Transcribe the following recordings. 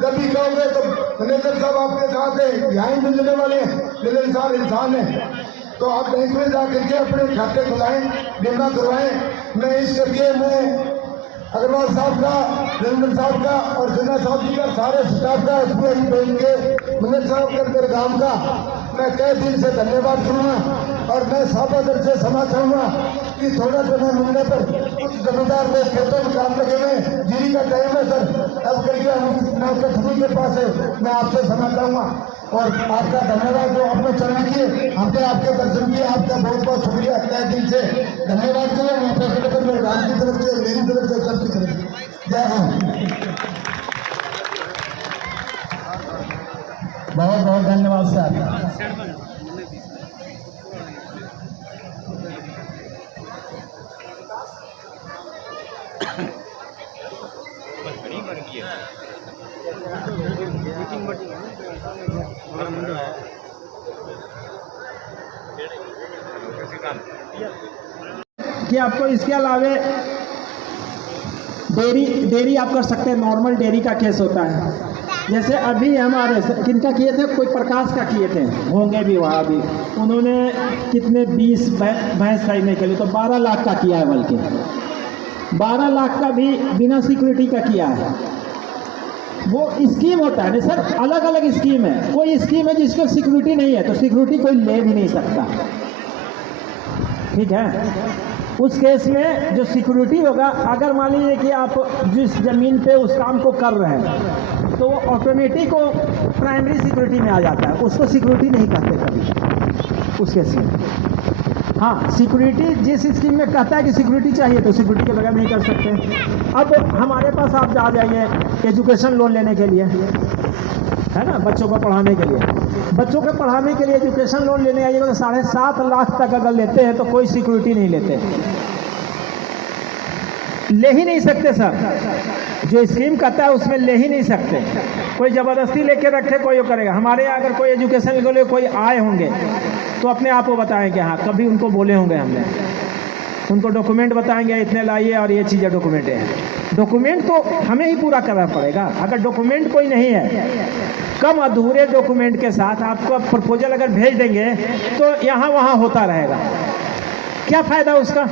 जब भी कहोगे तो मैनेजर साहब आपके साथ है, यहाँ ही मिलने वाले हैं, मैनेजर साहब इंसान है, तो आप बैंक में जाकर के अपने खाते खुलाएं, बीमा करवाएं। मैं इस करके मैं अग्रवाल साहब का, नरेंद्र साहब का और सिन्हा साहब जी का, सारे स्टाफ का, एसबीआई बैंक के मैनेजर साहब के अंदर काम का मैं तहे दिल से धन्यवाद करूँगा। और मैं साबादर से क्षमा चाहूँगा कि थोड़ा समय मिलने पर कुछ जमींदार में खेतों में काम लगे हुए, जीरी का टाइम है सर, अब करके हम कठपुरी के पास है, मैं आपसे क्षमा चाहूँगा और आपका धन्यवाद जो आपने चरण किए, हमने आपके दर्शन किए, आपका बहुत बहुत शुक्रिया तहे दिल से धन्यवाद करें। मेरे गांव की तरफ से, मेरी तरफ से, सबकी तरफ से जय हिंद। बहुत बहुत धन्यवाद सर। कि आपको इसके अलावे डेयरी आप कर सकते हैं। नॉर्मल डेयरी का केस होता है, जैसे अभी हमारे किनका किए थे, कोई प्रकाश का किए थे, होंगे भी वहाँ भी, उन्होंने कितने 20 भैंस खरीदने के लिए तो 12 लाख का किया है, बल्कि 12 लाख का भी बिना सिक्योरिटी का किया है। वो स्कीम होता है ना सर, अलग अलग स्कीम है। कोई स्कीम है जिसको सिक्योरिटी नहीं है तो सिक्योरिटी कोई ले भी नहीं सकता, ठीक है। उस केस में जो सिक्योरिटी होगा, अगर मान लीजिए कि आप जिस ज़मीन पे उस काम को कर रहे हैं तो वो ऑटोमेटिक वो प्राइमरी सिक्योरिटी में आ जाता है, उसको सिक्योरिटी नहीं कहते कभी उस केस में। हाँ, सिक्योरिटी जिस स्कीम में कहता है कि सिक्योरिटी चाहिए तो सिक्योरिटी के बगैर नहीं कर सकते। अब हमारे पास आप जा जाइए एजुकेशन लोन लेने के लिए, है ना, बच्चों को पढ़ाने के लिए, बच्चों को पढ़ाने के लिए एजुकेशन लोन लेने आइएगा तो 7.5 लाख तक अगर लेते हैं तो कोई सिक्योरिटी नहीं लेते, ले ही नहीं सकते सर। जो स्कीम कहता है उसमें ले ही नहीं सकते, कोई ज़बरदस्ती लेके रखे कोई करेगा। हमारे यहाँ अगर कोई एजुकेशन के लिए कोई आए होंगे तो अपने आप को बताएं कि हाँ, कभी उनको बोले होंगे हमने, उनको डॉक्यूमेंट बताएंगे इतने लाइए और ये चीज़ें डॉक्यूमेंट है। डॉक्यूमेंट तो हमें ही पूरा करना पड़ेगा। अगर डॉक्यूमेंट कोई नहीं है, कम अधूरे डॉक्यूमेंट के साथ आपको प्रपोजल अगर भेज देंगे तो यहाँ वहाँ होता रहेगा, क्या फ़ायदा उसका।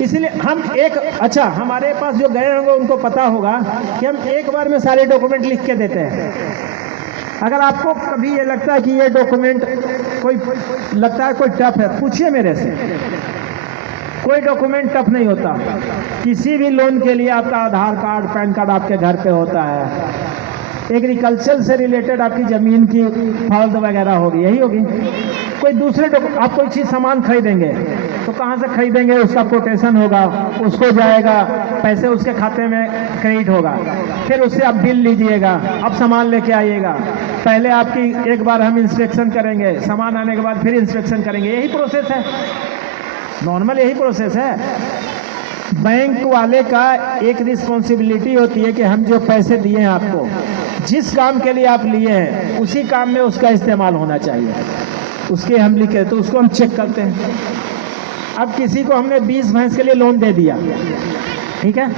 इसलिए हम अच्छा, हमारे पास जो गए होंगे उनको पता होगा कि हम एक बार में सारे डॉक्यूमेंट लिख के देते हैं। अगर आपको कभी ये लगता है कि ये डॉक्यूमेंट कोई लगता है कोई टफ है, पूछिए मेरे से, कोई डॉक्यूमेंट टफ नहीं होता। किसी भी लोन के लिए आपका आधार कार्ड, पैन कार्ड आपके घर पे होता है। एग्रीकल्चर से रिलेटेड आपकी ज़मीन की फर्द वगैरह होगी, यही होगी। कोई दूसरे आप कोई चीज़ सामान खरीदेंगे तो कहाँ से खरीदेंगे, उसका कोटेशन होगा, उसको जाएगा, पैसे उसके खाते में क्रेडिट होगा, फिर उससे आप बिल लीजिएगा, अब सामान लेके आइएगा। पहले आपकी एक बार हम इंस्पेक्शन करेंगे, सामान आने के बाद फिर इंस्पेक्शन करेंगे, यही प्रोसेस है, नॉर्मल यही प्रोसेस है। बैंक वाले का एक रिस्पॉन्सिबिलिटी होती है कि हम जो पैसे दिए हैं आपको, जिस काम के लिए आप लिए हैं उसी काम में उसका इस्तेमाल होना चाहिए, उसके हम लिखे तो उसको हम चेक करते हैं। अब किसी को हमने 20 भैंस के लिए लोन दे दिया, ठीक है,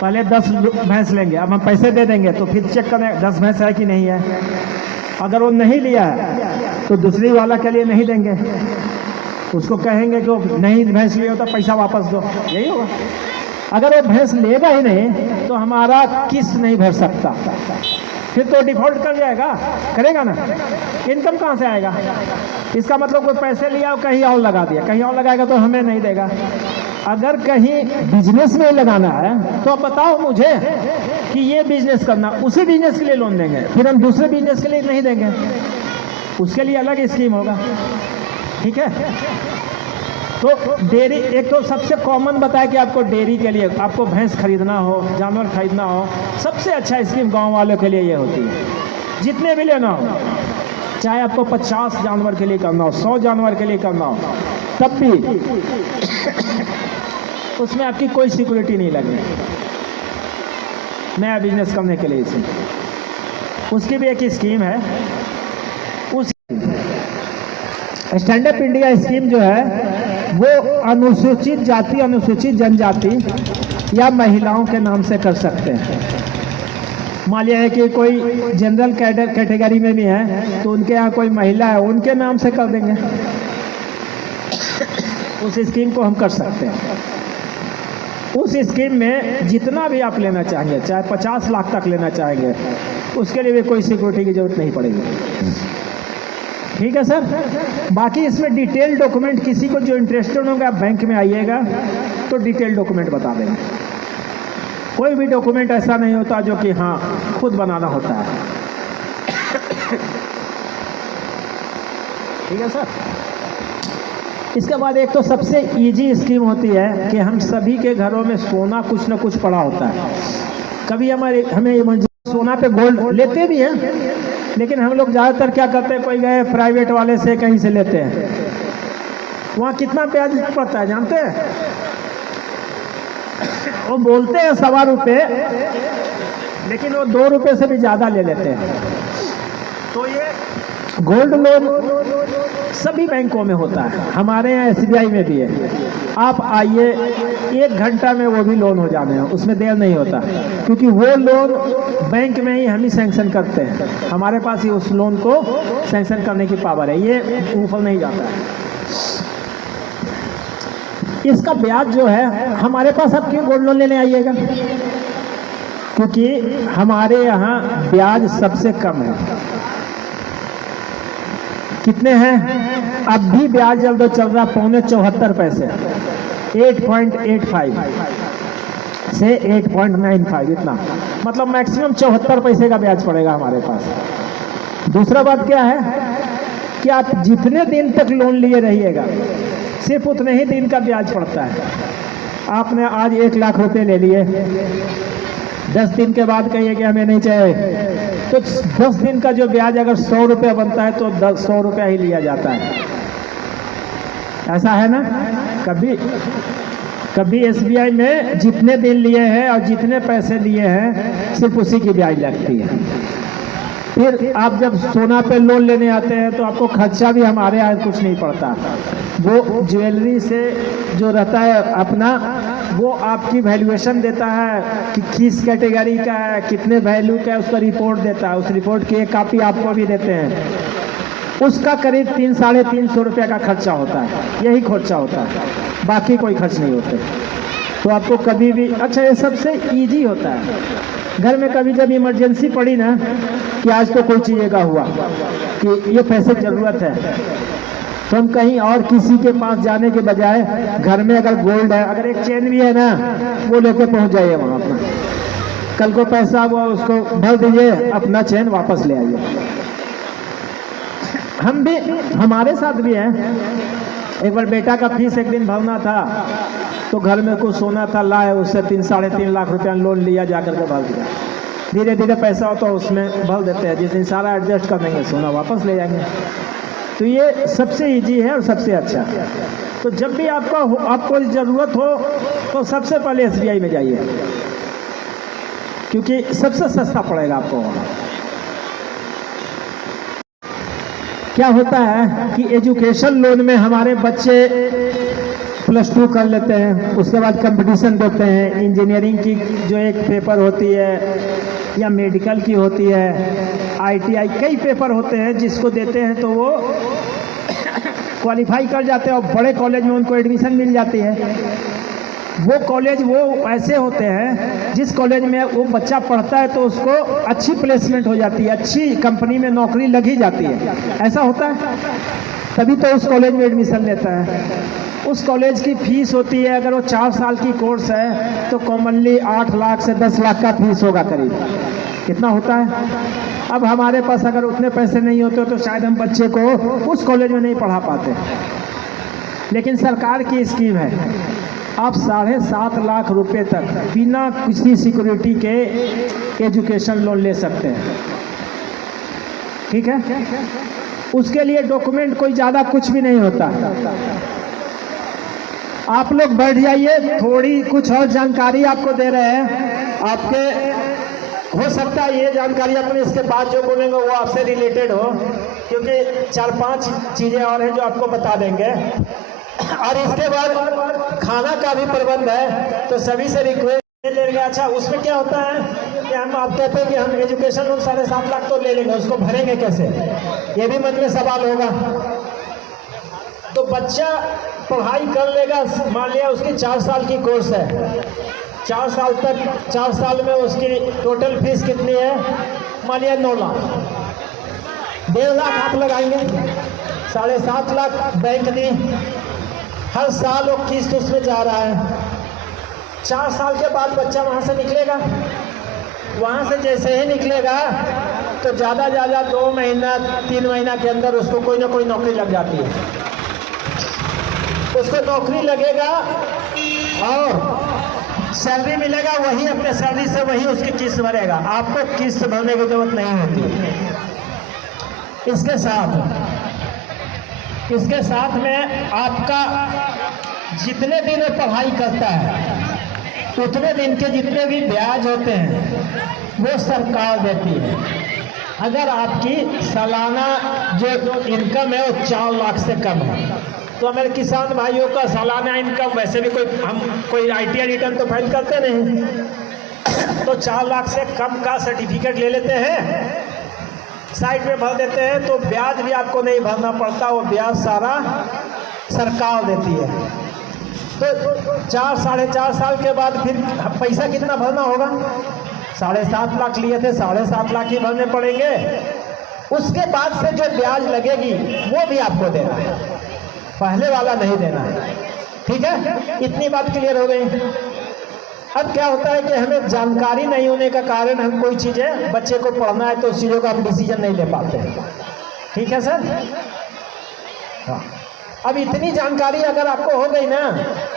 पहले 10 भैंस लेंगे, अब हम पैसे दे देंगे तो फिर चेक करें 10 भैंस है कि नहीं है। अगर वो नहीं लिया है तो दूसरी वाला के लिए नहीं देंगे, उसको कहेंगे कि वो नहीं भैंस लिया तो पैसा वापस दो, यही होगा। अगर वो भैंस लेगा ही नहीं तो हमारा किस्त नहीं भर सकता, फिर तो डिफॉल्ट कर जाएगा, करेगा ना, इनकम कहाँ से आएगा। इसका मतलब कोई पैसे लिया और कहीं और लगा दिया, कहीं और लगाएगा तो हमें नहीं देगा। अगर कहीं बिजनेस में लगाना है तो आप बताओ मुझे कि ये बिजनेस करना, उसी बिजनेस के लिए लोन देंगे, फिर हम दूसरे बिजनेस के लिए नहीं देंगे, उसके लिए अलग स्कीम होगा, ठीक है। तो डेयरी एक तो सबसे कॉमन बताया कि आपको डेयरी के लिए आपको भैंस खरीदना हो, जानवर खरीदना हो, सबसे अच्छा स्कीम गांव वालों के लिए ये होती है। जितने भी लेना हो, चाहे आपको 50 जानवर के लिए करना हो, 100 जानवर के लिए करना हो, तब भी उसमें आपकी कोई सिक्योरिटी नहीं लगनी, नया बिजनेस करने के लिए। इसमें उसकी भी एक स्कीम है, उस स्टैंड अप इंडिया स्कीम जो है वो अनुसूचित जाति, अनुसूचित जनजाति या महिलाओं के नाम से कर सकते हैं। मान लिया है कि कोई जनरल कैटेगरी में भी है तो उनके यहाँ कोई महिला है, उनके नाम से कर देंगे, उस स्कीम को हम कर सकते हैं। उस स्कीम में जितना भी आप लेना चाहेंगे, चाहे 50 लाख तक लेना चाहेंगे, उसके लिए भी कोई सिक्योरिटी की जरूरत नहीं पड़ेगी। ठीक है सर। बाकी इसमें डिटेल डॉक्यूमेंट, किसी को जो इंटरेस्टेड होंगे आप बैंक में आइएगा तो डिटेल डॉक्यूमेंट बता देंगे। कोई भी डॉक्यूमेंट ऐसा नहीं होता जो कि हाँ खुद बनाना होता है। ठीक है सर। इसके बाद एक तो सबसे इजी स्कीम होती है कि हम सभी के घरों में सोना कुछ ना कुछ पड़ा होता है। कभी हमें सोना पे गोल्ड लेते भी हैं, लेकिन हम लोग ज़्यादातर क्या करते हैं, कोई गए प्राइवेट वाले से कहीं से लेते हैं, वहाँ कितना ब्याज पड़ता है जानते हैं? वो बोलते हैं 1.25 रुपये, लेकिन वो 2 रुपये से भी ज़्यादा ले लेते हैं। तो ये गोल्ड लोन सभी बैंकों में होता है, हमारे यहाँ SBI में भी है। आप आइए, 1 घंटा में वो भी लोन हो जाने हैं, उसमें देर नहीं होता, क्योंकि वो लोन बैंक में ही हम ही सैंक्शन करते हैं, हमारे पास ही उस लोन को सैंक्शन करने की पावर है, ये ऊपर नहीं जाता है। इसका ब्याज जो है, हमारे पास आप क्यों गोल्ड लोन लेने आइएगा? क्योंकि हमारे यहाँ ब्याज सबसे कम है। कितने हैं? अब भी ब्याज जब तो चल रहा 74 पैसे, 8.85 से 8.95, इतना मतलब मैक्सिमम 74 पैसे का ब्याज पड़ेगा हमारे पास। दूसरा बात क्या है कि आप जितने दिन तक लोन लिए रहिएगा सिर्फ उतने ही दिन का ब्याज पड़ता है। आपने आज 1 लाख रुपए ले लिए, 10 दिन के बाद कहिए कि हमें नहीं चाहिए, तो 10 दिन का जो ब्याज अगर 100 रुपया बनता है तो 100 रुपया ही लिया जाता है। ऐसा है ना? कभी SBI में जितने दिन लिए हैं और जितने पैसे लिए हैं सिर्फ उसी की ब्याज लगती है। फिर आप जब सोना पे लोन लेने आते हैं तो आपको खर्चा भी हमारे यहाँ कुछ नहीं पड़ता। वो ज्वेलरी से जो रहता है अपना, वो आपकी वैल्यूएशन देता है कि किस कैटेगरी का है, कितने वैल्यू का है, उसका रिपोर्ट देता है। उस रिपोर्ट की एक कॉपी आपको भी देते हैं। उसका करीब 300-350 रुपया का खर्चा होता है, यही खर्चा होता है, बाकी कोई खर्च नहीं होते। तो आपको कभी भी, अच्छा ये सबसे ईजी होता है। घर में कभी जब इमरजेंसी पड़ी ना कि आज तो कोई चीज़ का हुआ कि ये पैसे ज़रूरत है, तो हम कहीं और किसी के पास जाने के बजाय घर में अगर गोल्ड है, अगर एक चेन भी है ना, वो लेके पहुंच जाइए वहाँ अपना। कल को पैसा हुआ उसको भर दीजिए, अपना चेन वापस ले आइए। हम भी, हमारे साथ भी है। एक बार बेटा का फीस एक दिन भरना था तो घर में कुछ सोना था, लाए उससे 3-3.5 लाख रुपया लोन लिया, जाकर के भर दिया। धीरे धीरे पैसा हो तो उसमें भर देते हैं, जिस दिन सारा एडजस्ट कर देंगे सोना वापस ले जाएंगे। तो ये सबसे इजी है और सबसे अच्छा है। तो जब भी आपको ज़रूरत हो तो सबसे पहले SBI में जाइए, क्योंकि सबसे सस्ता पड़ेगा आपको वहाँ। क्या होता है कि एजुकेशन लोन में हमारे बच्चे +2 कर लेते हैं, उसके बाद कंपटीशन देते हैं, इंजीनियरिंग की जो एक पेपर होती है या मेडिकल की होती है, ITI, कई पेपर होते हैं जिसको देते हैं तो वो क्वालिफाई कर जाते हैं और बड़े कॉलेज में उनको एडमिशन मिल जाती है। वो कॉलेज वो ऐसे होते हैं जिस कॉलेज में वो बच्चा पढ़ता है तो उसको अच्छी प्लेसमेंट हो जाती है, अच्छी कंपनी में नौकरी लग ही जाती है। ऐसा होता है, तभी तो उस कॉलेज में एडमिशन लेता है। उस कॉलेज की फीस होती है, अगर वो 4 साल की कोर्स है तो कॉमनली 8 लाख से 10 लाख का फीस होगा करीब। कितना होता है? अब हमारे पास अगर उतने पैसे नहीं होते तो शायद हम बच्चे को उस कॉलेज में नहीं पढ़ा पाते। लेकिन सरकार की स्कीम है, आप 7.5 लाख रुपए तक बिना किसी सिक्योरिटी के एजुकेशन लोन ले सकते हैं। ठीक है? उसके लिए डॉक्यूमेंट कोई ज़्यादा कुछ भी नहीं होता। आप लोग बैठ जाइए, थोड़ी कुछ और जानकारी आपको दे रहे हैं। आपके हो सकता है ये जानकारी अपने इसके बाद जो बोलेंगे वो आपसे रिलेटेड हो, क्योंकि 4-5 चीज़ें और हैं जो आपको बता देंगे। और इसके बाद खाना का भी प्रबंध है, तो सभी से रिक्वेस्ट ले लेंगे। अच्छा, उसमें क्या होता है कि हम आप कहते हैं कि हम एजुकेशन लोन 7.5 लाख तो ले लेंगे, उसको भरेंगे कैसे, ये भी मन में सवाल होगा। तो बच्चा पढ़ाई कर लेगा, मान लिया उसकी 4 साल की कोर्स है, 4 साल तक, 4 साल में उसकी टोटल फीस कितनी है, मान लिया 9 लाख, 1.5 लाख आप लगाएंगे, 7.5 लाख बैंक दी, हर साल वो किस्त उसमें जा रहा है। 4 साल के बाद बच्चा वहाँ से निकलेगा, वहाँ से जैसे ही निकलेगा तो ज़्यादा 2 महीना 3 महीना के अंदर उसको कोई ना कोई नौकरी लग जाती है। उसको नौकरी लगेगा और सैलरी मिलेगा, वही अपने सैलरी से वही उसकी किस्त भरेगा, आपको किस्त भरने की जरूरत नहीं होती। इसके साथ में आपका जितने दिन वो पढ़ाई करता है उतने दिन के जितने भी ब्याज होते हैं वो सरकार देती है। अगर आपकी सालाना जो इनकम है वो 4 लाख से कम है, तो हमारे किसान भाइयों का सालाना इनकम वैसे भी कोई ITR रिटर्न तो फाइल करते नहीं, तो 4 लाख से कम का सर्टिफिकेट ले लेते हैं, साइड में भर देते हैं, तो ब्याज भी आपको नहीं भरना पड़ता, वो ब्याज सारा सरकार देती है। तो 4-4.5 साल के बाद फिर पैसा कितना भरना होगा, 7.5 लाख लिए थे, 7.5 लाख ही भरने पड़ेंगे। उसके बाद से जो ब्याज लगेगी वो भी आपको देना है, पहले वाला नहीं देना है। ठीक है, इतनी बात क्लियर हो गई। अब क्या होता है कि हमें जानकारी नहीं होने का कारण हम कोई चीज़ें, बच्चे को पढ़ना है तो उस चीज़ों का हम डिसीजन नहीं ले पाते हैं। ठीक है सर, हाँ। अब इतनी जानकारी अगर आपको हो गई ना,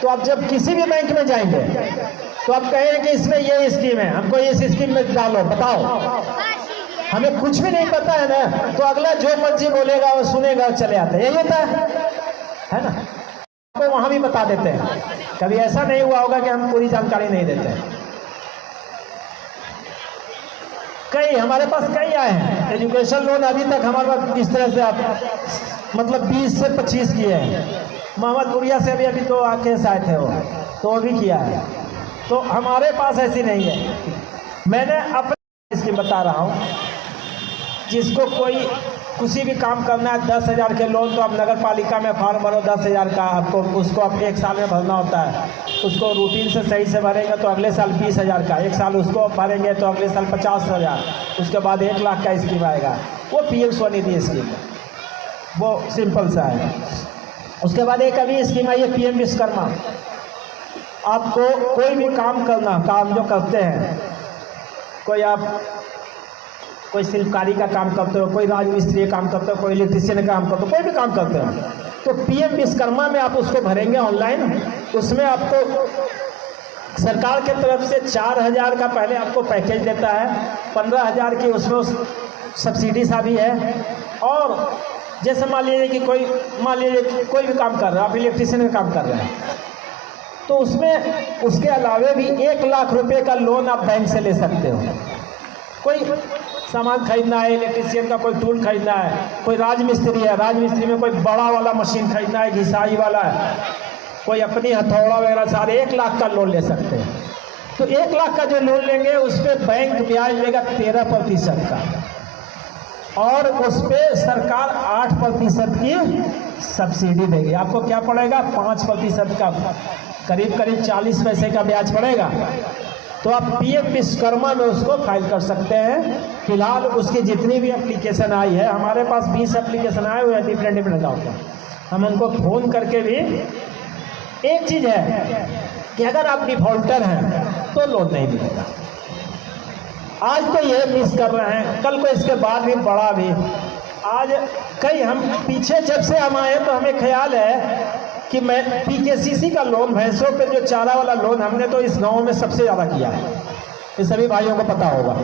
तो आप जब किसी भी बैंक में जाएंगे तो आप कहें कि इसमें ये स्कीम है, हमको इस स्कीम में डालो, बताओ। हमें कुछ भी नहीं पता है ना, तो अगला जो मर्जी बोलेगा वो सुनेगा और चले आते हैं, यही होता है ना। तो वहां भी बता देते हैं, कभी ऐसा नहीं हुआ होगा कि हम पूरी जानकारी नहीं देते हैं। कई हमारे पास कई आए हैं एजुकेशन लोन, अभी तक हमारे पास इस तरह से आप मतलब 20 से 25 किए हैं। मोहम्मदपुरिया से अभी तो केस आए थे, वो भी किया है। तो हमारे पास ऐसी नहीं है। मैंने अपने स्कीम बता रहा हूँ, जिसको कोई किसी भी काम करना है, 10,000 के लोन, तो आप नगर पालिका में फॉर्म भरो 10,000 का, आपको उसको आप 1 साल में भरना होता है। उसको रूटीन से सही से भरेंगे तो अगले साल 20,000 का, 1 साल उसको भरेंगे तो अगले साल 50,000, उसके बाद 1 लाख का स्कीम आएगा। वो PM स्वनिधि स्कीम, वो सिंपल सा है। उसके बाद एक अभी स्कीम आई है PM विश्वकर्मा। आपको कोई भी काम करना, काम जो करते हैं, कोई शिल्पकारी का काम करते हो, कोई राजमिस्त्री काम करते हो, कोई इलेक्ट्रिशियन का काम करते हो, कोई भी काम करते हो, तो PM विश्वकर्मा में आप उसको भरेंगे ऑनलाइन। उसमें आपको सरकार के तरफ से 4,000 का पहले आपको पैकेज देता है, 15,000 की उसमें सब्सिडी सा भी है। और जैसे मान लीजिए कि कोई भी काम कर रहा है, आप इलेक्ट्रिशियन का काम कर रहे हैं, तो उसमें उसके अलावे भी 1 लाख रुपए का लोन आप बैंक से ले सकते हो। कोई सामान खरीदना है, इलेक्ट्रिशियन का कोई टूल खरीदना है, कोई राजमिस्त्री है, राजमिस्त्री में कोई बड़ा वाला मशीन खरीदना है, घिसाई वाला है, कोई अपनी हथौड़ा वगैरह, सारे 1 लाख का लोन ले सकते हैं। तो 1 लाख का जो लोन लेंगे उस पर बैंक ब्याज लेगा 13% का, और उस पर सरकार 8% की सब्सिडी देगी। आपको क्या पड़ेगा, 5% का, करीब 40 पैसे का ब्याज पड़ेगा। तो आप PM विश्वकर्मा में उसको फाइल कर सकते हैं। फिलहाल उसकी जितनी भी एप्लीकेशन आई है, हमारे पास 20 एप्लीकेशन आए हुए हैं डिफरेंट गाँव के, हम उनको फ़ोन करके भी, एक चीज़ है कि अगर आप डिफॉल्टर हैं तो लोन नहीं मिलेगा। आज तो ये मिस कर रहे हैं, कल को इसके बाद भी बड़ा भी। आज कई हम पीछे जब से हम आए तो हमें ख्याल है कि मैं PKCC का लोन, भैंसों पे जो चारा वाला लोन, हमने तो इस गांव में सबसे ज़्यादा किया है, ये सभी भाइयों को पता होगा।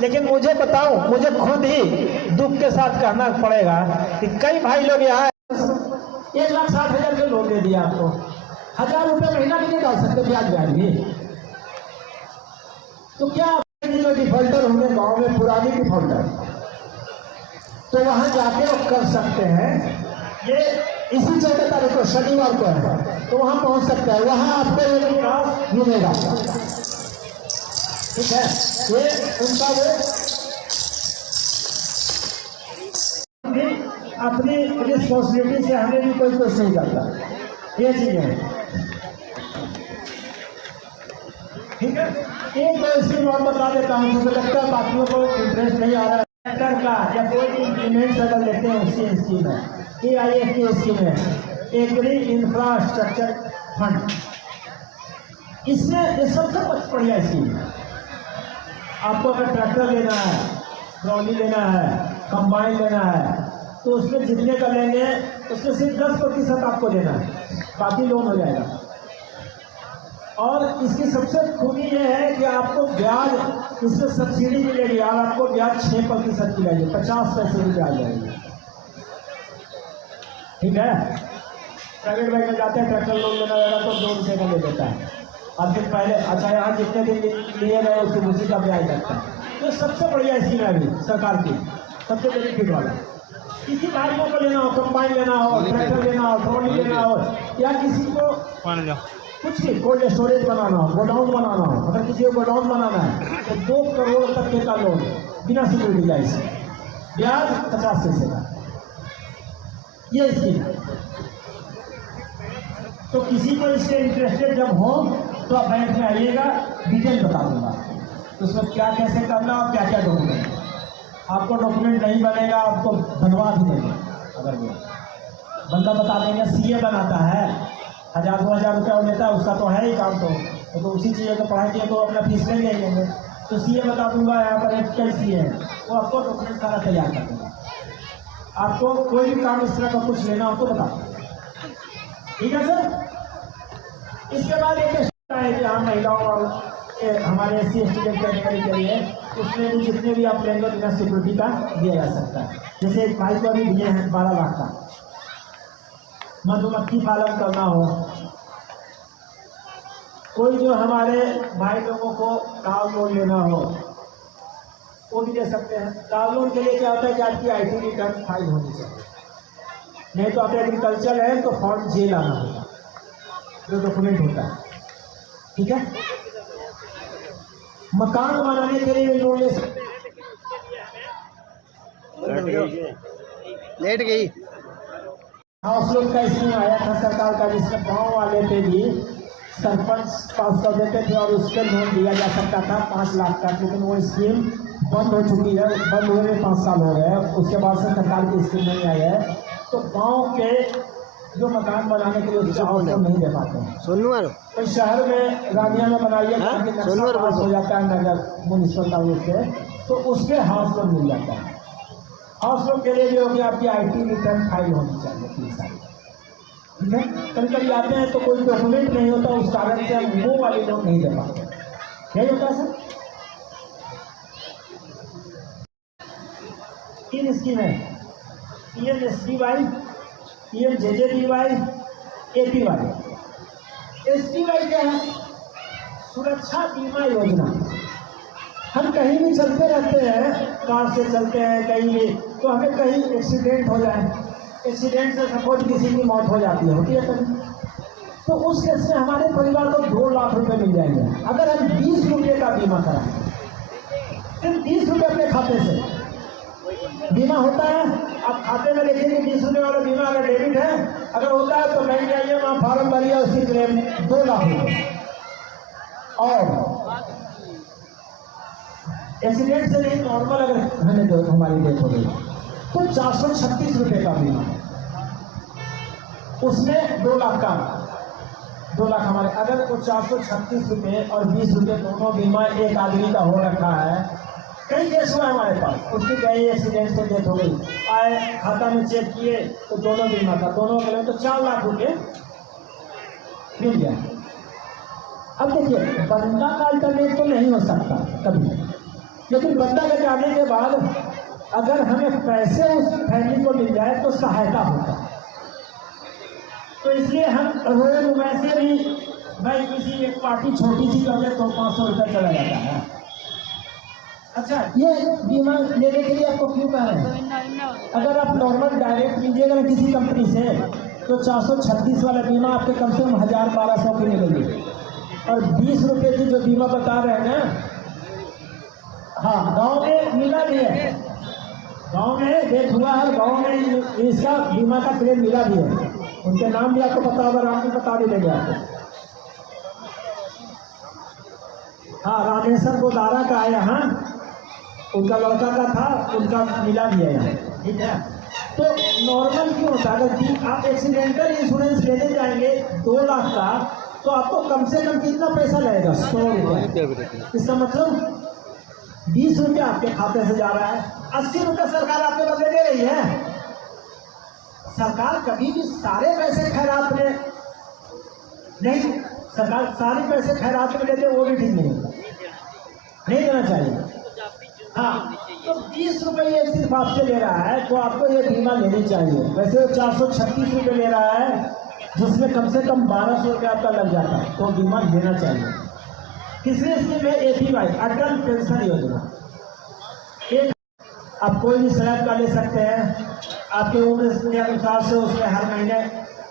लेकिन मुझे बताऊं, मुझे खुद ही दुख के साथ कहना पड़ेगा कि कई भाई लोग यहाँ 1,60,000 के लोन दे दिया आपको, 1,000 रुपये महीना भी नहीं डाल सकते ब्याज भी। तो क्या जो डिफॉल्टर होंगे गाँव में, पुरानी डिफॉल्टर, तो वहाँ जाके वो कर सकते हैं। ये इसी 14 तारीख को शनिवार को है, तो वहां पहुंच सकते हैं, वहां आपको एक विकास मिलेगा। ठीक है, ये उनका वो अपनी रिस्पॉन्सिबिलिटी से हमें भी कोई कुछ नहीं करता, ये चीज है। ठीक है, एक दो स्कीम और बता देता हूँ, मुझे लगता है बाकियों को इंटरेस्ट नहीं आ रहा है। सेक्टर का या कोई भी इंप्लीमेंट अगर लेते हैं उसकी स्कीम है, AIF की स्कीम है, एग्री इंफ्रास्ट्रक्चर फंड। इसमें ये सबसे बढ़िया स्कीम है। आपको अगर ट्रैक्टर लेना है, ट्रॉली लेना है, कंबाइन लेना है, तो उसमें जितने का लेंगे उसमें सिर्फ 10% आपको देना है, बाकी लोन हो जाएगा। और इसकी सबसे खूबी ये है कि आपको ब्याज इसमें सब्सिडी मिलेगी, और आपको ब्याज 6% की लगेगी, 50 पैसे की ब्याज आएगी। ठीक है, प्राइवेट बैंक में जाते हैं, ट्रैक्टर लोन लेना रहेगा तो 2 रुपये का ले देता है, और फिर पहले अच्छा यहाँ जितने दिन लिए गए उसके उसी का ब्याज लगता है। तो सबसे बढ़िया स्कीम है अभी सरकार की, सबसे बेनिफिट वाला। किसी भाइयों को लेना हो, कंबाइन लेना हो, ट्रैक्टर लेना हो, ट्रॉली लेना हो, या किसी को कुछ भी कोल्ड स्टोरेज बनाना हो, गोडाउन बनाना हो, अगर किसी को गोडाउन बनाना है तो 2 करोड़ तक का लोन बिना सिक्योरिटी का, इससे ब्याज 50 पैसे का, ये स्कीम है। तो किसी को इससे इंटरेस्टेड जब हो तो आप बैंक में आइएगा, डिटेल बता दूंगा उसमें क्या कैसे करना और क्या क्या डॉक्यूमेंट। आपको डॉक्यूमेंट नहीं बनेगा, आपको बनवा भी देंगे, अगर वो बंदा बता देंगे। CA बनाता है, 1000-2000 रुपया लेता है, उसका तो है ही काम, तो उसी चीज़ को पढ़ाई किए तो अपना फीस ले लेंगे। तो CA बता दूंगा, यहाँ पर एक कई CA है, वो आपको डॉक्यूमेंट सारा तैयार कर देगा। आपको कोई भी काम इस तरह का कुछ लेना हो तो बता, ठीक है सर। इसके बाद एक है कि हम महिलाओं और हमारे SC ST कैटेगरी के लिए उसमें भी जितने भी आप लेंगे बिना सिक्योरिटी का दिया जा सकता है। जैसे एक भाई को अभी दिए हैं 12 लाख का, मधुमक्खी पालन करना हो, कोई जो हमारे भाई लोगों को कार लोन लेना हो वो भी दे सकते हैं। कार लोन के लिए क्या होता है कि आपकी IT रिटर्न फाइल होनी चाहिए, नहीं तो आप एग्रीकल्चर है तो फॉर्म J लाना होगा, जो डॉक्यूमेंट होता है। ठीक है, मकान बनाने के लिए लोन ले सकते हैं। लेट गई। हाउस लोन का स्कीम आया था सरकार का, जिसमें गांव वाले पे भी सरपंच पास कर देते थे और उसके लोन दिया जा सकता था 5 लाख का, लेकिन वो स्कीम बंद हो चुकी है, बंद हुए में 5 साल हो गए, उसके बाद से सरकार की स्कीम नहीं आई है। तो गांव के जो मकान बनाने के लिए उससे हाउस लोन नहीं दे पाते हैं। तो शहर में रानिया में बनाइए, पास हो जाता है नगर म्यूनिसिपल का उससे, तो उसके हाउस लोन मिल जाता है। हाउस लोन के लिए जो होगी आपकी IT रिटर्न फाइल होनी चाहिए 3 साल। ठीक है, कभी कभी आते हैं तो कोई डॉक्यूमेंट नहीं होता, उस कारण से हम वो वाली लोन नहीं दे पाते, यही होता है सर। 3 स्कीम है, PMSBY, PMJJBY, APY। SBY क्या है? सुरक्षा बीमा योजना। हम कहीं भी चलते रहते हैं, कार से चलते हैं कहीं भी, तो हमें कहीं एक्सीडेंट हो जाए, एक्सीडेंट से सपोज किसी की मौत हो जाती है, होती है कभी, तो उस केस में हमारे परिवार को 2 लाख रुपए मिल जाएंगे अगर हम 20 रुपये का बीमा कराएं। सिर्फ 20 रुपये अपने खाते से बीमा होता है। आप खाते में देखेंगे 20 रुपये वाला बीमा अगर डेबिट है, अगर होता है तो बैंक जाइए, वहाँ फॉर्म भरिए, उसकी क्लेम 2 लाख रुपये। और एक्सीडेंट से नहीं, नॉर्मल अगर हमें हमारी डेथ हो गई तो 436 रुपये का बीमा, उसमें 2 लाख का, 2 लाख हमारे। अगर वो 436 रुपये और 20 रुपये दोनों बीमा एक आदमी का हो रखा है, कई केस हुआ हमारे पास, उसकी कई एक्सीडेंट से डेथ हो गई, आए खाता में चेक किए तो दोनों बीमा का, दोनों के लिए तो 4 लाख रुपये मिल गया। अब देखिए, बंदा का अल्टरनेट तो नहीं हो सकता कभी, लेकिन बंदा के जाने के बाद अगर हमें पैसे उस फैमिली को मिल जाए तो सहायता होता है। तो इसलिए हम रोज वैसे भी भाई किसी एक पार्टी छोटी सी कर दे तो 500 रुपये चला जाता है। अच्छा, ये बीमा लेने के लिए आपको क्यों कह रहे हैं? अगर आप नॉर्मल डायरेक्ट लीजिएगा ना किसी कंपनी से तो 436 वाला बीमा आपके कम से कम 1000-1200 की मिलेगी। और 20 रुपये की जो बीमा बता रहे हैं ना, हाँ गांव में मिला भी है, गांव में डेथ हुआ है, गांव में इसका बीमा का क्लेम मिला भी है। उनके नाम भी आपको पता होगा, नाम भी बता भी देंगे आपको। हाँ, रामेश्वर गोदारा का है यहाँ, उनका लड़का का था, उनका मिला भी है यहाँ, ठीक है। तो नॉर्मल क्यों होता है, अगर आप एक्सीडेंटल इंश्योरेंस लेने जाएंगे 2 लाख का, तो आपको कम से कम कितना पैसा लगेगा, 100 रुपये। इसका मतलब 20 रुपये आपके खाते से जा रहा है, 80 रुपये सरकार आपके बदले दे रही है। सरकार कभी भी सारे पैसे खैरात में नहीं, सरकार सारे पैसे खैरात में देते, वो भी ठीक नहीं देना चाहिए। हाँ, तो 20 रुपये ये सिर्फ आपसे ले रहा है, तो आपको ये बीमा लेनी चाहिए। वैसे 436 रुपये ले रहा है, जिसमें कम से कम 1200 रुपये आपका लग जाता है, तो बीमा लेना चाहिए। तीसरी स्कीम है APY, अटल पेंशन योजना। एक आप कोई भी स्लैब का ले सकते हैं, आपके उम्र के अनुसार से उसमें हर महीने,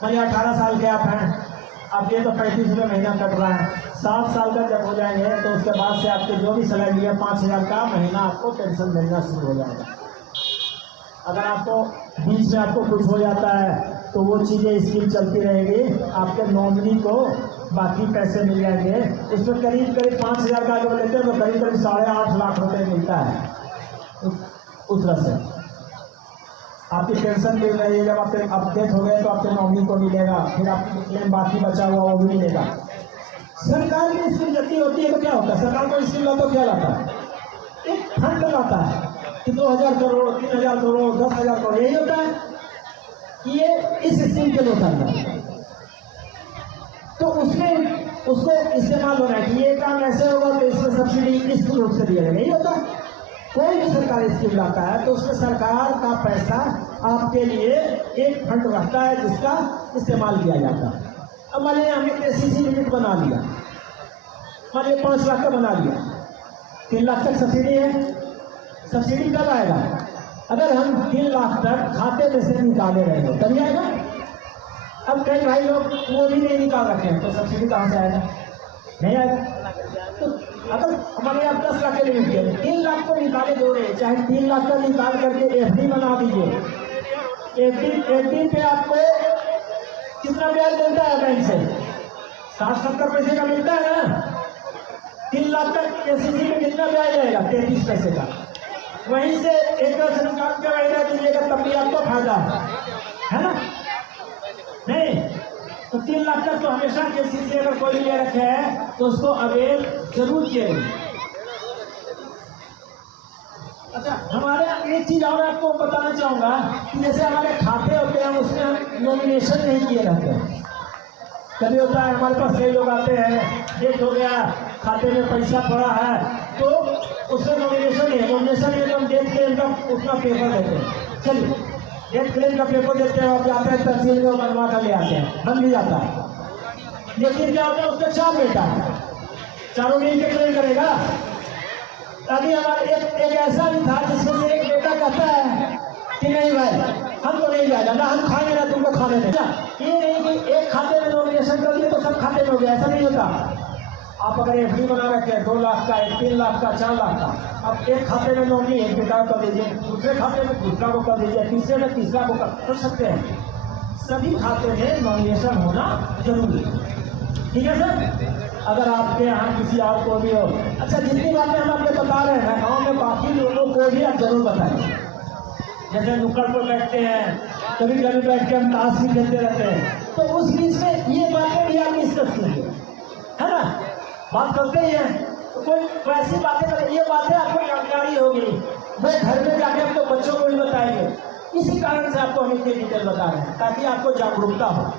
मानिए 18 साल के आप हैं, आपके तो 35 रुपये महीना कट रहा है। 7 साल का जब हो जाएंगे तो उसके बाद से आपके जो भी सैलरी है 5000 का महीना आपको पेंशन मिलना शुरू हो जाएगा। अगर आपको बीच में आपको कुछ हो जाता है तो वो चीज़ें स्कीम चलती रहेगी, आपके नॉमिनी को बाकी पैसे मिल जाएंगे। उसमें करीब 5000 का अगर लेते हैं तो करीब 8.5 लाख रुपये मिलता है। उस तरह से आपकी पेंशन मिल रही है, जब आप अपडेट हो गए तो आपके नॉमिनी को मिलेगा, फिर आपकी क्लेम बाकी बचा हुआ वो भी मिलेगा। सरकार की स्कीम जल्दी होती है तो क्या होता है, सरकार को स्कीम लाता क्या लाता है, एक फंड लाता है कि 2000 करोड़ 3000 करोड़ 10,000 करोड़, यही होता है। ये इस स्कीम के लिए करना है, तो उसमें उसको इस्तेमाल होना है कि ये काम ऐसे होगा तो इसमें सब्सिडी इस रूप से दिया जाएगा, यही होता है। कोई भी सरकारी स्कीम लाता है तो उसमें सरकार का पैसा आपके लिए एक फंड रखता है जिसका इस्तेमाल किया जाता है। अब मान लीजिए हमने KCC लिमिट बना लिया, मान लीजिए 5 लाख का बना लिया, 3 लाख तक सब्सिडी है। सब्सिडी कब आएगा, अगर हम 3 लाख तक खाते में से निकाले रहेंगे तभी आएगा। अब कई भाई लोग वो भी नहीं निकाल रखे हैं, तो सब्सिडी कहाँ से आएगा, नहीं आएगा। तो अगर हमारे आप 10 लाख के लिमिट दिए, 3 लाख को निकाले दो रहे, चाहे 3 लाख का निकाल करके FD बना दीजिए। FD पे आपको कितना ब्याज मिलता है बैंक से, 60-70 पैसे का मिलता है ना। 3 लाख तक KCC में कितना ब्याज रहेगा, 33 पैसे का। वहीं से 1 से निकाल के महीना दीजिएगा तब भी आपको फायदा है ना, नहीं। तो 3 लाख तक तो हमेशा KCC अगर कोई ले रखे है तो उसको अवेल जरूर किए। अच्छा, हमारे एक चीज और आपको बताना चाहूंगा कि जैसे हमारे खाते होते हैं उसमें हम नॉमिनेशन नहीं किए रहते हैं। कभी होता है हमारे पास कई लोग आते हैं, डेट हो गया, खाते में पैसा पड़ा है, तो उसमें नॉमिनेशन नहीं है। नॉमिनेशन में तो हम डेट क्लेम का उतना पेपर देते हैं, चलिए डेट क्लेम का पेपर देते हैं, आप जाते हैं तहसील में बनवा कर ले आते हैं, बन भी जाता है। लेकिन क्या होता है, उसका 4 बेटा है, चारों मिल के क्लेम करेगा। अभी हमारे एक ऐसा भी था जिसमें से एक बेटा कहता है कि नहीं भाई हम तो नहीं जाएगा ना, हम खाएंगे ना, तुमको खाने दें। ये नहीं कि एक खाते में नॉमिनेशन कर दिए तो सब खाते में हो गया, ऐसा नहीं होता। आप अगर FD बना रखे हैं 2 लाख का, 3 लाख का, 4 लाख का, अब एक खाते में नॉमिनी एक बेटा को कर दीजिए, दूसरे खाते में दूसरा को कर दीजिए, तीसरे में तीसरा को कर सकते हैं। सभी खाते में नॉमिनेशन होना जरूरी है, ठीक है सर। अगर आपके यहाँ किसी और को भी हो, अच्छा जितनी बातें हम आपको बता रहे हैं गाँव में बाकी लोगों को भी आप जरूर बताएं। जैसे नुक्कड़ पर बैठते हैं, कभी कभी बैठ के हम ताश भी खेलते रहते हैं, तो उस बीच में ये बातें भी आप डिस्कस कीजिए, है ना। बात करते ही हैं तो कोई वैसी बातें करें, ये बातें आपको जानकारी होगी, वो घर में जाके अपने बच्चों को भी बताएंगे। इसी कारण से आपको हम इतनी डिटेल बता रहे हैं ताकि आपको जागरूकता हो।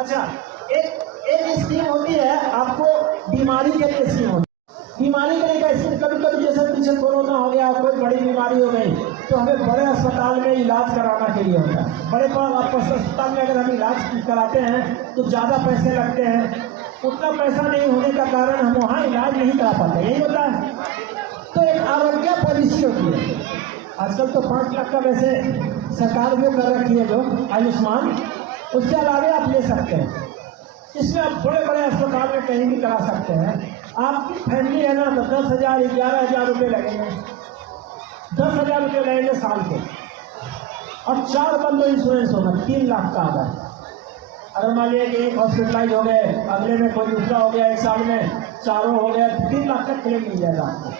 अच्छा, एक स्कीम होती है आपको बीमारी के लिए स्कीम होती है। बीमारी के लिए कैसे, कभी कभी जैसे पीछे कोरोना हो गया, कोई बड़ी बीमारी हो गई तो हमें बड़े अस्पताल में इलाज कराना के लिए होता है। बड़े अस्पताल में अगर हम इलाज कराते हैं तो ज़्यादा पैसे लगते हैं, उतना पैसा नहीं होने का कारण हम वहाँ इलाज नहीं करा पाते, यही होता है। तो एक आरोग्य पॉलिसी होती है, आजकल तो 5 लाख का वैसे सरकार जो कर रखी है जो आयुष्मान, उसके अलावा आप ले सकते हैं। इसमें आप बड़े बड़े अस्पताल में कहीं भी करा सकते हैं। आपकी फैमिली है ना, तो 10,000 11,000 रुपये लगेंगे, 10,000 रुपये लगेंगे साल के, और 4 बंदो इंश्योरेंस होगा, 3 लाख का आधा। अगर मान लिया कि एक हॉस्पिटलाइज हो गए, अगले में कोई दूसरा हो गया, 1 साल में 4 हो गया, 3 लाख का क्लेम मिल जाएगा आपको।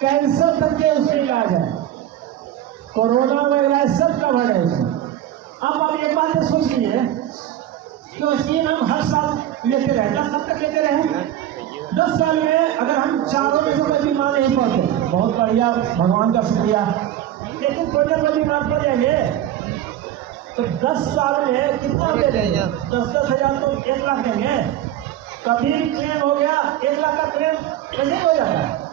कैंसर तक के उसमें इलाज है, कोरोना वगैरह सब कवर है उसमें। अब आप एक बात सोच लीजिए कि स्कीम हम हर साल लेते रहे, 10 साल तक लेते रहे, 10 साल में अगर हम चारों में से कोई बीमार नहीं पड़ते, बहुत बढ़िया, भगवान का शुक्रिया। लेकिन कोई ना कोई बीमार पड़ जाएंगे, तो 10 साल में कितना दे देंगे? 10-10 हजार तो 1 लाख देंगे। कभी क्लेम हो गया 1 लाख का क्लेम कैसे हो जाता है?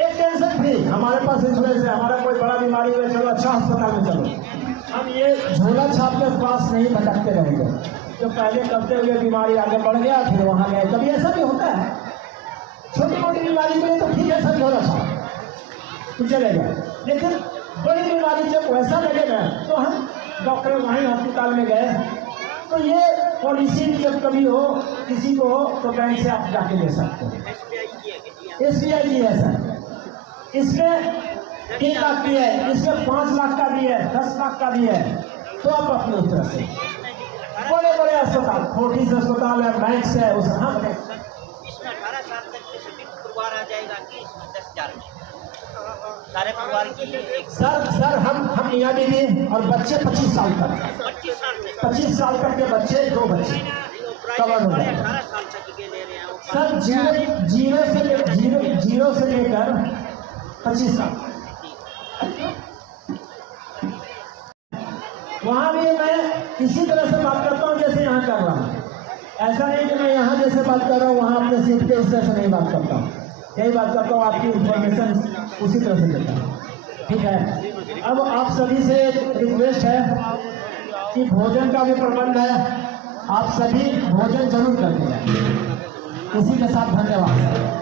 एक टेंशन फ्री, हमारे पास इंश्योरेंस है, हमारा कोई बड़ा बीमारी हुई, चलो अच्छा अस्पताल में चलो। हम ये झोला छाप के पास नहीं भटकते रहेंगे, जो पहले करते हुए बीमारी आगे बढ़ गया, फिर वहां गए। कभी ऐसा भी होता है, छोटी मोटी बीमारी में तो ठीक है, सब झोला छाप तो चलेगा, लेकिन बड़ी बीमारी जब वैसा लगेगा तो हम डॉक्टर वहीं अस्पताल में गए। तो ये पॉलिसी जब कभी हो किसी को हो तो बैंक से आप जाके ले सकते हो। SBI की है सर, इसमें 3 लाख की है, इसमें 5 लाख का भी है, 10 लाख का भी है। तो आप अपनी उस तरह से बड़े बड़े अस्पताल, फोर्टिस अस्पताल है, बैंक्स है, उस हाँ इसमें 18 साल तक के सभी परिवार आ जाएगा कि इसमें 10,000 में सारे परिवार के लिए? सर हम मियाँ बीवी और बच्चे 25 साल तक, 25 साल तक के बच्चे, 2 बच्चे कवर हो जाए। 18 साल तक के ले रहे हैं सर जीरो से लेकर 25 साल। वहां भी मैं इसी तरह से बात करता हूँ जैसे यहाँ कर रहा हूँ। ऐसा नहीं कि मैं यहाँ जैसे बात कर रहा हूँ वहां अपने सीट पे इस तरह से नहीं बात करता हूँ, यही बात करता हूँ, आपकी इंफॉर्मेशन उसी तरह से देता हूँ। ठीक है, अब आप सभी से रिक्वेस्ट है कि भोजन का भी प्रबंध है, आप सभी भोजन जरूर करके जाए। इसी के साथ धन्यवाद।